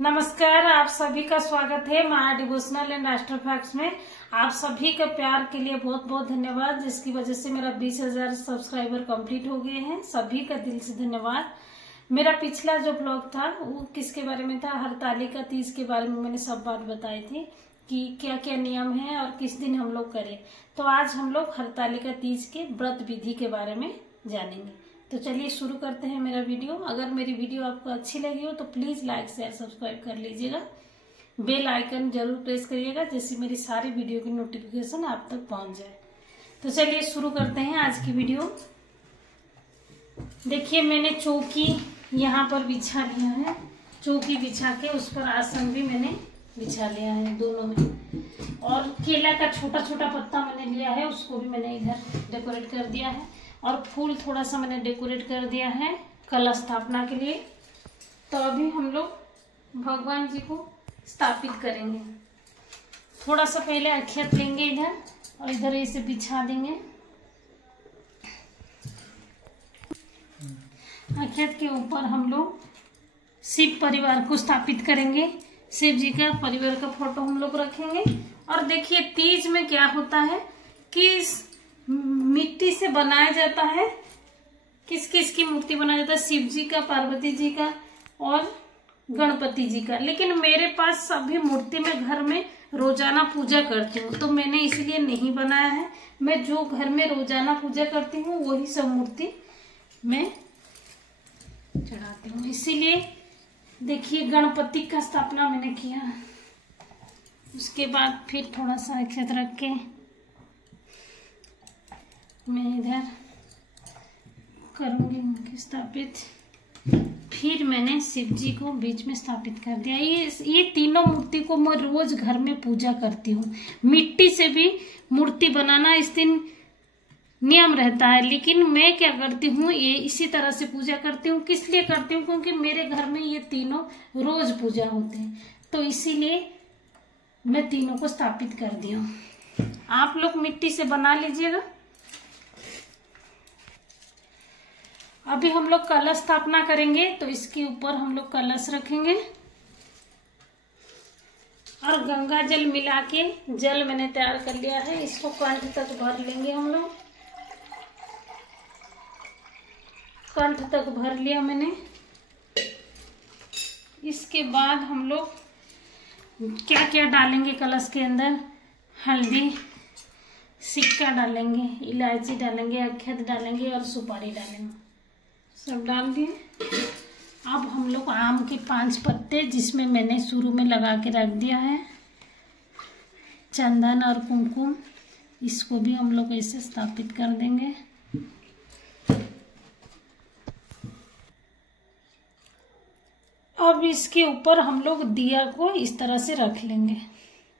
नमस्कार, आप सभी का स्वागत है माया डिवोशनल एंड एस्ट्रो फैक्ट्स में। आप सभी का प्यार के लिए बहुत बहुत धन्यवाद, जिसकी वजह से मेरा 20,000 सब्सक्राइबर कंप्लीट हो गए हैं। सभी का दिल से धन्यवाद। मेरा पिछला जो ब्लॉग था वो किसके बारे में था? हरतालिका तीज के बारे में मैंने सब बात बताई थी कि क्या क्या नियम है और किस दिन हम लोग करें। तो आज हम लोग हरतालिका तीज के व्रत विधि के बारे में जानेंगे। तो चलिए शुरू करते हैं मेरा वीडियो। अगर मेरी वीडियो आपको अच्छी लगी हो तो प्लीज़ लाइक शेयर सब्सक्राइब कर लीजिएगा। बेल आइकन जरूर प्रेस करिएगा, जिससे मेरी सारी वीडियो की नोटिफिकेशन आप तक पहुंच जाए। तो चलिए शुरू करते हैं आज की वीडियो। देखिए, मैंने चौकी यहाँ पर बिछा लिया है। चौकी बिछा के उस पर आसन भी मैंने बिछा लिया है दोनों में। और केला का छोटा छोटा पत्ता मैंने लिया है, उसको भी मैंने इधर डेकोरेट कर दिया है। और फूल थोड़ा सा मैंने डेकोरेट कर दिया है कलश स्थापना के लिए। तो अभी हम लोग भगवान जी को स्थापित करेंगे। थोड़ा सा पहले अक्षत लेंगे इधर और इधर ऐसे बिछा देंगे। अक्षत के ऊपर हम लोग शिव परिवार को स्थापित करेंगे। शिव जी का परिवार का फोटो हम लोग रखेंगे। और देखिए, तीज में क्या होता है कि मिट्टी से बनाया जाता है। किस किस की मूर्ति बनाया जाता है? शिव जी का, पार्वती जी का और गणपति जी का। लेकिन मेरे पास सभी मूर्ति में घर में रोजाना पूजा करती हूँ, तो मैंने इसलिए नहीं बनाया है। मैं जो घर में रोजाना पूजा करती हूँ वही सब मूर्ति मैं चढ़ाती हूँ। इसीलिए देखिए, गणपति का स्थापना मैंने किया। उसके बाद फिर थोड़ा सा अक्षत रख के मैं इधर करूंगी उनके स्थापित। फिर मैंने शिव जी को बीच में स्थापित कर दिया। ये तीनों मूर्ति को मैं रोज घर में पूजा करती हूँ। मिट्टी से भी मूर्ति बनाना इस दिन नियम रहता है, लेकिन मैं क्या करती हूँ, ये इसी तरह से पूजा करती हूँ। किस लिए करती हूँ? क्योंकि मेरे घर में ये तीनों रोज पूजा होते हैं, तो इसीलिए मैं तीनों को स्थापित कर दी हूँ। आप लोग मिट्टी से बना लीजिएगा। अभी हम लोग कलश स्थापना करेंगे, तो इसके ऊपर हम लोग कलश रखेंगे और गंगा जल मिला के जल मैंने तैयार कर लिया है। इसको कंठ तक भर लेंगे हम लोग। कंठ तक भर लिया मैंने। इसके बाद हम लोग क्या क्या डालेंगे कलश के अंदर? हल्दी, सिक्का डालेंगे, इलायची डालेंगे, अक्षत डालेंगे और सुपारी डालेंगे। सब डाल दिए। अब हम लोग आम के 5 पत्ते, जिसमें मैंने शुरू में लगा के रख दिया है चंदन और कुमकुम, इसको भी हम लोग ऐसे स्थापित कर देंगे। अब इसके ऊपर हम लोग दिया को इस तरह से रख लेंगे।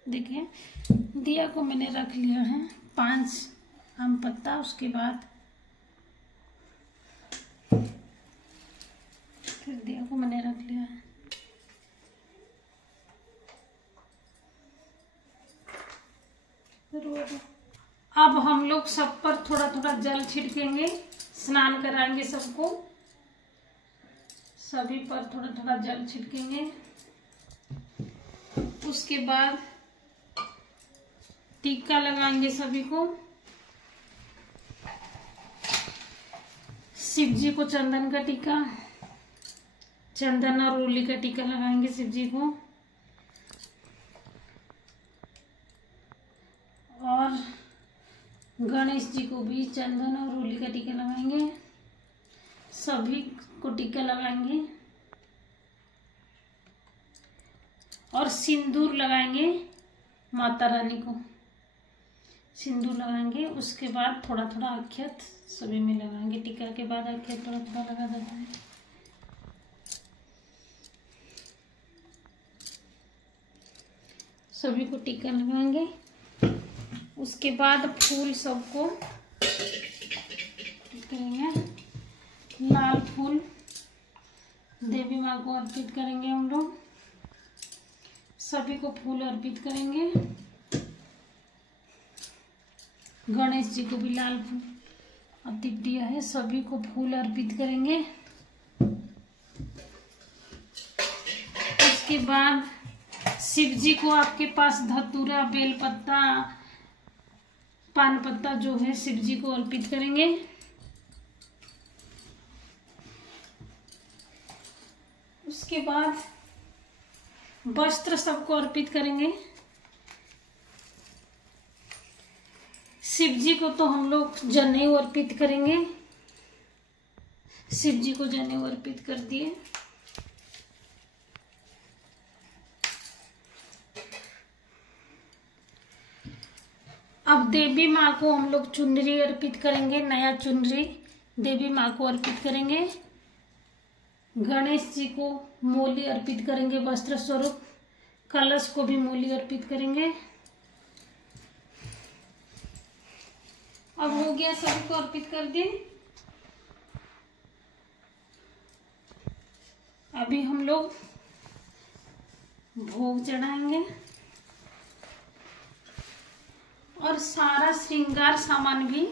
देखिए, दिया को मैंने रख लिया है 5 आम पत्ता। उसके बाद फिर दिया को मैंने रख लिया है। अब हम लोग सब पर थोड़ा थोड़ा जल छिड़केंगे, स्नान कराएंगे सबको। सभी पर थोड़ा थोड़ा जल छिड़केंगे। उसके बाद टीका लगाएंगे सभी को। शिव जी को चंदन का टीका, चंदन और रोली का टीका लगाएंगे शिव जी को। और गणेश जी को भी चंदन और रोली का टीका लगाएंगे। सभी को टीका लगाएंगे और सिंदूर लगाएंगे। माता रानी को सिंदूर लगाएंगे। उसके बाद थोड़ा थोड़ा अक्षत सभी में लगाएंगे। टीका के बाद अक्षत थोड़ा थोड़ा लगा देता है। सभी को टीका लगाएंगे। उसके बाद फूल सबको करेंगे। लाल फूल देवी माँ को अर्पित करेंगे हम लोग। सभी को फूल अर्पित करेंगे। गणेश जी को भी लाल फूल अति प्रिय है, सभी को फूल अर्पित करेंगे। उसके बाद शिव जी को आपके पास धतूरा, बेलपत्ता, पान पत्ता जो है शिव जी को अर्पित करेंगे। उसके बाद वस्त्र सबको अर्पित करेंगे। शिव जी को तो हम लोग जनेऊ अर्पित करेंगे। शिव जी को जनेऊ अर्पित कर दिए। अब देवी माँ को हम लोग चुनरी अर्पित करेंगे। नया चुनरी देवी माँ को अर्पित करेंगे। गणेश जी को मोली अर्पित करेंगे वस्त्र स्वरूप। कलश को भी मोली अर्पित करेंगे। अब हो गया, सभी को अर्पित कर दिए। अभी हम लोग भोग चढ़ाएंगे और सारा श्रृंगार सामान भी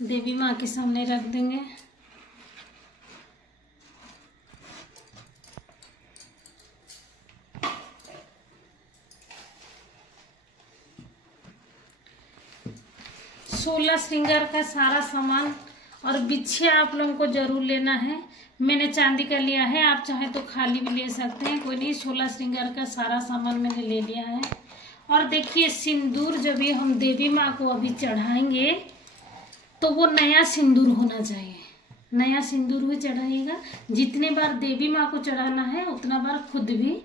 देवी माँ के सामने रख देंगे। सोलह श्रृंगार का सारा सामान और बिछिया आप लोगों को जरूर लेना है। मैंने चांदी का लिया है, आप चाहे तो खाली भी ले सकते हैं, कोई नहीं। 16 श्रृंगार का सारा सामान मैंने ले लिया है। और देखिए सिंदूर जब भी हम देवी माँ को अभी चढ़ाएंगे तो वो नया सिंदूर होना चाहिए। नया सिंदूर भी चढ़ाइएगा। जितने बार देवी माँ को चढ़ाना है उतना बार खुद भी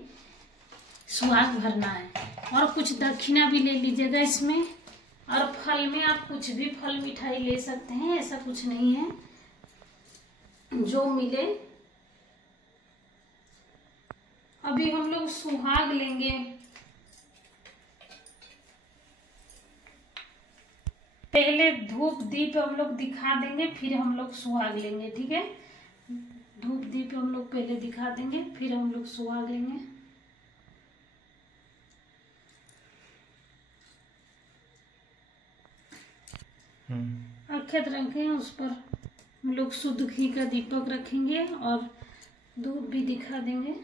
सुहाग भरना है। और कुछ दक्षिणा भी ले लीजिएगा इसमें। और फल में आप कुछ भी फल मिठाई ले सकते हैं, ऐसा कुछ नहीं है, जो मिले। अभी हम लोग सुहाग लेंगे। पहले धूप दीप हम लोग दिखा देंगे, फिर हम लोग सुहाग लेंगे, ठीक है। धूप दीप हम लोग पहले दिखा देंगे, फिर हम लोग सुहाग लेंगे। अक्षत रखें, उस पर हम लोग शुद्ध घी का दीपक रखेंगे और धूप भी दिखा देंगे।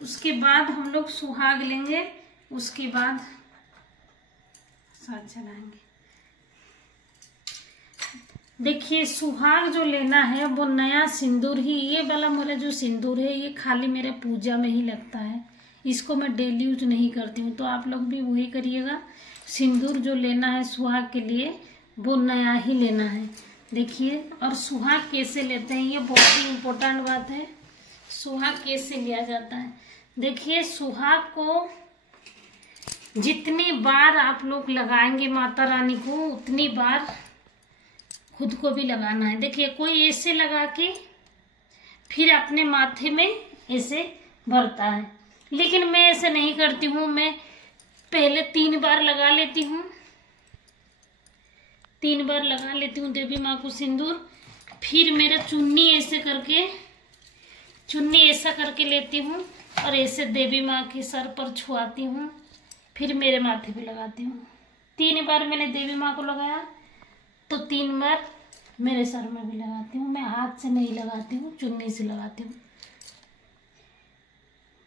उसके बाद हम लोग सुहाग लेंगे। उसके बाद साथ चलाएंगे। देखिए सुहाग जो लेना है वो नया सिंदूर ही, ये वाला मेरा जो सिंदूर है ये खाली मेरे पूजा में ही लगता है। इसको मैं डेली यूज नहीं करती हूँ, तो आप लोग भी वही करिएगा। सिंदूर जो लेना है सुहाग के लिए वो नया ही लेना है। देखिए, और सुहाग कैसे लेते हैं ये बहुत ही इम्पोर्टेंट बात है। सुहाग कैसे लिया जाता है, देखिए सुहाग को जितनी बार आप लोग लगाएंगे माता रानी को उतनी बार खुद को भी लगाना है। देखिए कोई ऐसे लगा के फिर अपने माथे में ऐसे भरता है, लेकिन मैं ऐसे नहीं करती हूँ। मैं पहले 3 बार लगा लेती हूँ। 3 बार लगा लेती हूँ देवी माँ को सिंदूर। फिर मेरा चुन्नी ऐसे करके, चुन्नी ऐसा करके लेती हूँ और ऐसे देवी माँ के सर पर छुआती हूँ, फिर मेरे माथे पे लगाती हूँ। 3 बार मैंने देवी माँ को लगाया तो 3 बार मेरे सर में भी लगाती हूँ। मैं हाथ से नहीं लगाती हूँ, चुन्नी से लगाती हूँ।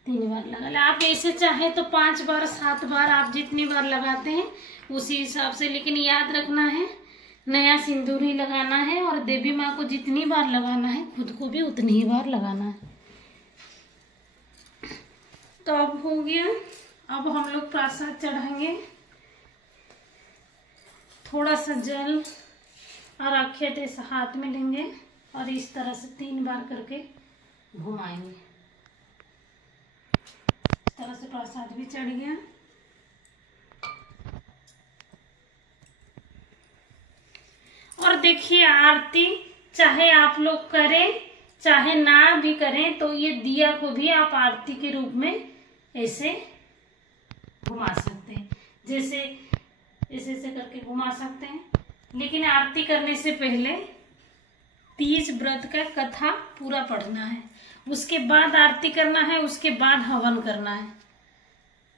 3 बार लगा ले। आप ऐसे चाहे तो 5 बार 7 बार, आप जितनी बार लगाते हैं उसी हिसाब से, लेकिन याद रखना है नया सिंदूर ही लगाना है। और देवी माँ को जितनी बार लगाना है खुद को भी उतनी ही बार लगाना है। तो अब हो गया। अब हम लोग प्रसाद चढ़ाएंगे। थोड़ा सा जल और अक्षत ऐसा हाथ में लेंगे और इस तरह से 3 बार करके घुमाएंगे। इस तरह से प्रसाद भी चढ़ गया। और देखिए आरती चाहे आप लोग करें चाहे ना भी करें, तो ये दिया को भी आप आरती के रूप में ऐसे घुमा सकते हैं। जैसे ऐसे ऐसे करके घुमा सकते हैं। लेकिन आरती करने से पहले तीज व्रत का कथा पूरा पढ़ना है, उसके बाद आरती करना है, उसके बाद हवन करना है।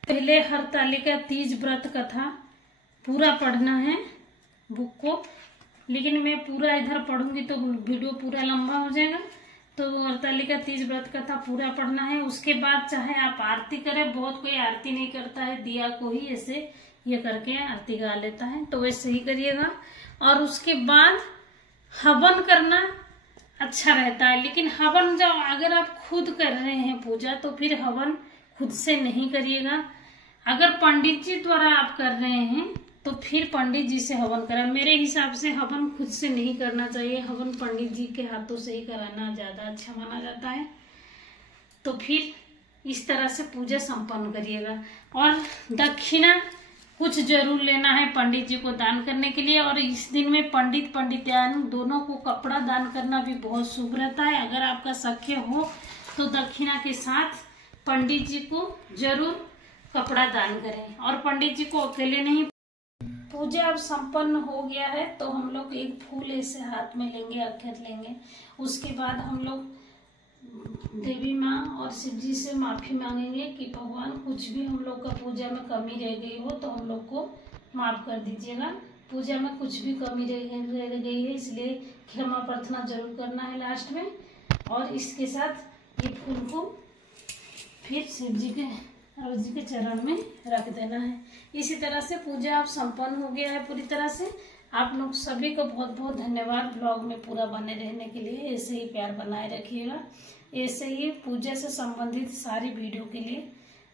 पहले हरतालिका तीज व्रत कथा पूरा पढ़ना है बुक को। लेकिन मैं पूरा इधर पढ़ूंगी तो वीडियो पूरा लंबा हो जाएगा, तो हरतालिका तीज व्रत कथा पूरा पढ़ना है। उसके बाद चाहे आप आरती करें, बहुत कोई आरती नहीं करता है, दिया को ही ऐसे ये करके आरती गा लेता है, तो वैसे ही करिएगा। और उसके बाद हवन करना अच्छा रहता है, लेकिन हवन जब अगर आप खुद कर रहे हैं पूजा तो फिर हवन खुद से नहीं करिएगा। अगर पंडित जी द्वारा आप कर रहे हैं तो फिर पंडित जी से हवन करें। मेरे हिसाब से हवन खुद से नहीं करना चाहिए, हवन पंडित जी के हाथों से ही कराना ज्यादा अच्छा माना जाता है। तो फिर इस तरह से पूजा संपन्न करिएगा। और दक्षिणा कुछ जरूर लेना है पंडित जी को दान करने के लिए। और इस दिन में पंडित पंडितान दोनों को कपड़ा दान करना भी बहुत शुभ रहता है। अगर आपका सख्य हो तो दक्षिणा के साथ पंडित जी को जरूर कपड़ा दान करें। और पंडित जी को अकेले नहीं, पूजा अब संपन्न हो गया है तो हम लोग एक फूल ऐसे हाथ में लेंगे, अक्षत लेंगे। उसके बाद हम लोग देवी माँ और शिव जी से माफी मांगेंगे कि भगवान कुछ भी हम लोग का पूजा में कमी रह गई हो तो हम लोग को माफ कर दीजिएगा। पूजा में कुछ भी कमी रह गई है इसलिए क्षमा प्रार्थना जरूर करना है लास्ट में। और इसके साथ ये फूल को फिर शिव जी के चरण में रख देना है। इसी तरह से पूजा अब संपन्न हो गया है पूरी तरह से। आप लोग सभी को बहुत बहुत धन्यवाद ब्लॉग में पूरा बने रहने के लिए। ऐसे ही प्यार बनाए रखिएगा। ऐसे ही पूजा से संबंधित सारी वीडियो के लिए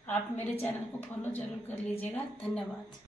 आप मेरे चैनल को फॉलो जरूर कर लीजिएगा। धन्यवाद।